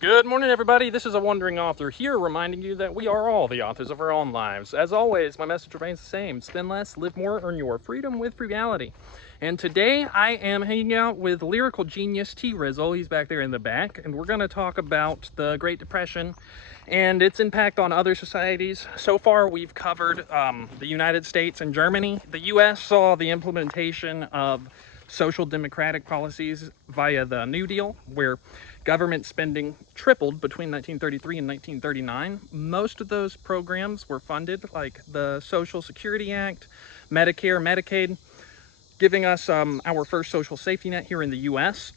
Good morning, everybody. This is a wandering author here reminding you that we are all the authors of our own lives. As always, my message remains the same. Spend less, live more, earn your freedom with frugality. And today I am hanging out with lyrical genius T. Rizzle. He's back there in the back. And we're going to talk about the Great Depression and its impact on other societies. So far, we've covered the United States and Germany. The U.S. saw the implementation of social democratic policies via the New Deal, where government spending tripled between 1933 and 1939. Most of those programs were funded, like the Social Security Act, Medicare, Medicaid, giving us our first social safety net here in the U.S.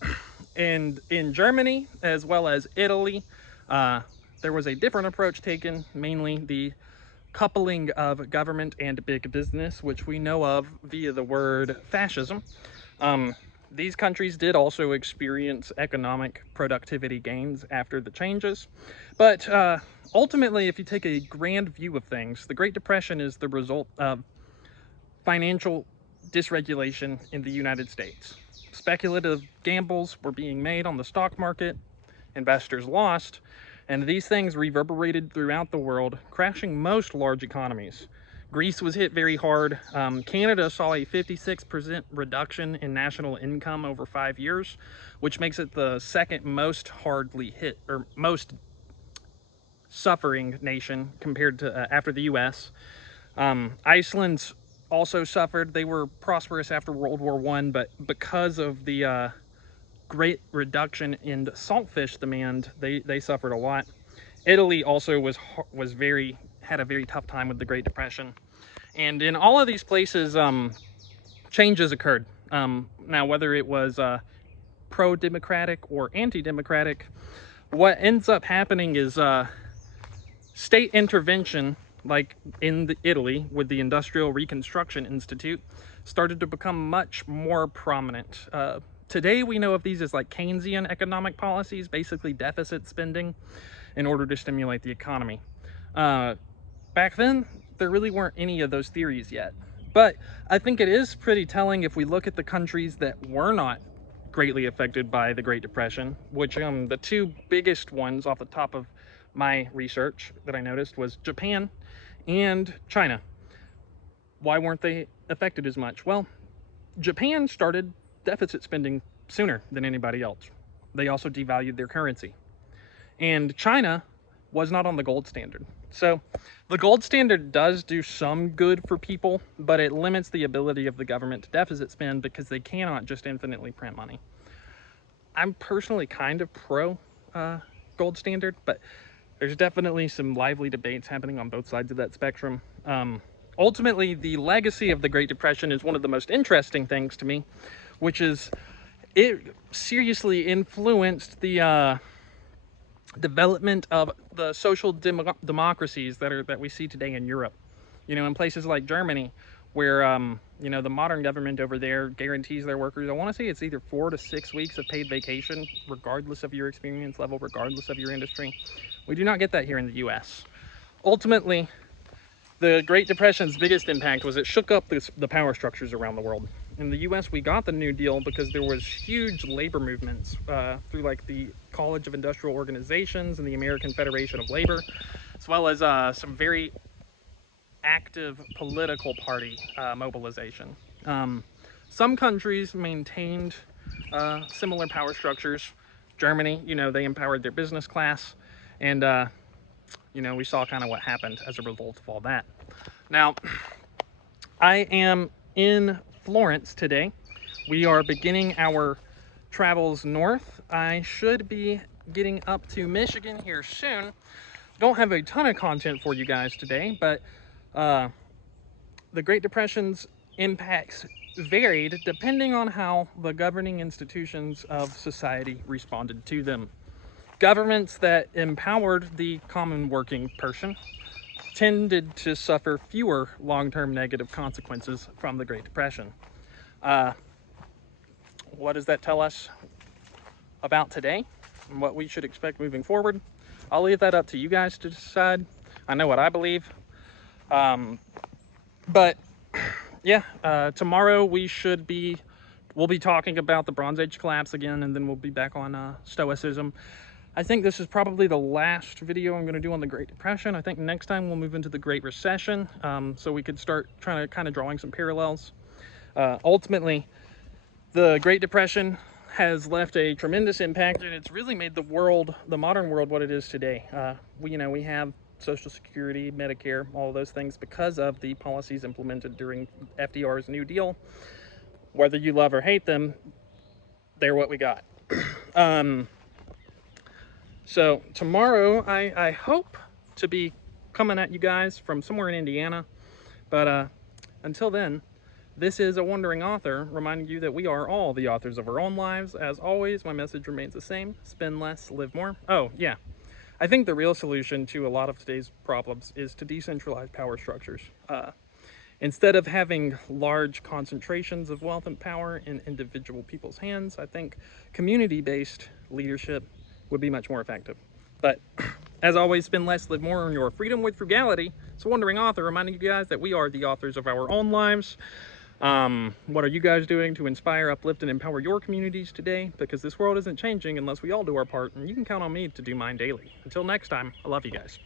And in Germany, as well as Italy, there was a different approach taken, mainly the coupling of government and big business, which we know of via the word fascism. These countries did also experience economic productivity gains after the changes, but ultimately, if you take a grand view of things, the Great Depression is the result of financial dysregulation in the United States. Speculative gambles were being made on the stock market, investors lost, and these things reverberated throughout the world, crashing most large economies. Greece was hit very hard. Canada saw a 56% reduction in national income over 5 years, which makes it the second most hardly hit, or most suffering nation compared to after the U.S. Iceland also suffered. They were prosperous after World War I, but because of the great reduction in saltfish demand, they suffered a lot. Italy also had a very tough time with the Great Depression. And in all of these places, changes occurred. Now, whether it was pro-democratic or anti-democratic, what ends up happening is state intervention, like in Italy with the Industrial Reconstruction Institute, started to become much more prominent. Today, we know of these as like Keynesian economic policies, basically deficit spending in order to stimulate the economy. Back then, there really weren't any of those theories yet. But I think it is pretty telling if we look at the countries that were not greatly affected by the Great Depression, which the two biggest ones off the top of my research that I noticed was Japan and China. Why weren't they affected as much? Well, Japan started deficit spending sooner than anybody else. They also devalued their currency. And China was not on the gold standard. So the gold standard does do some good for people, but it limits the ability of the government to deficit spend because they cannot just infinitely print money. I'm personally kind of pro gold standard, but there's definitely some lively debates happening on both sides of that spectrum. Ultimately, the legacy of the Great Depression is one of the most interesting things to me, which is it seriously influenced the development of the social democracies that we see today in Europe. You know, in places like Germany, where the modern government over there guarantees their workers, I want to say it's either 4 to 6 weeks of paid vacation, regardless of your experience level, regardless of your industry. We do not get that here in the U.S. Ultimately, the Great Depression's biggest impact was it shook up the power structures around the world. In the U.S., we got the New Deal because there was huge labor movements through like the College of Industrial Organizations and the American Federation of Labor, as well as some very active political party mobilization. Some countries maintained similar power structures. Germany, they empowered their business class, and we saw kind of what happened as a result of all that. Now, I am in Florence today. We are beginning our travels north. I should be getting up to Michigan here soon. Don't have a ton of content for you guys today, but the Great Depression's impacts varied depending on how the governing institutions of society responded to them. Governments that empowered the common working person tended to suffer fewer long-term negative consequences from the Great Depression. What does that tell us about today and what we should expect moving forward? I'll leave that up to you guys to decide. I know what I believe. But yeah, tomorrow we'll be talking about the Bronze Age collapse again, and then we'll be back on Stoicism. I think this is probably the last video I'm going to do on the Great Depression. I think next time we'll move into the Great Recession, so we could start trying to kind of drawing some parallels. Ultimately, the Great Depression has left a tremendous impact, and it's really made the world, the modern world, what it is today. We have Social Security, Medicare, all of those things because of the policies implemented during FDR's New Deal. Whether you love or hate them, they're what we got. So tomorrow, I hope to be coming at you guys from somewhere in Indiana. But until then, this is a wandering author reminding you that we are all the authors of our own lives. As always, my message remains the same: spend less, live more. Oh, yeah. I think the real solution to a lot of today's problems is to decentralize power structures. Instead of having large concentrations of wealth and power in individual people's hands, I think community-based leadership would be much more effective. But as always, spend less, live more, earn your freedom with frugality. It's a wandering author reminding you guys that we are the authors of our own lives. What are you guys doing to inspire, uplift, and empower your communities today? Because this world isn't changing unless we all do our part, and you can count on me to do mine daily. Until next time, I love you guys.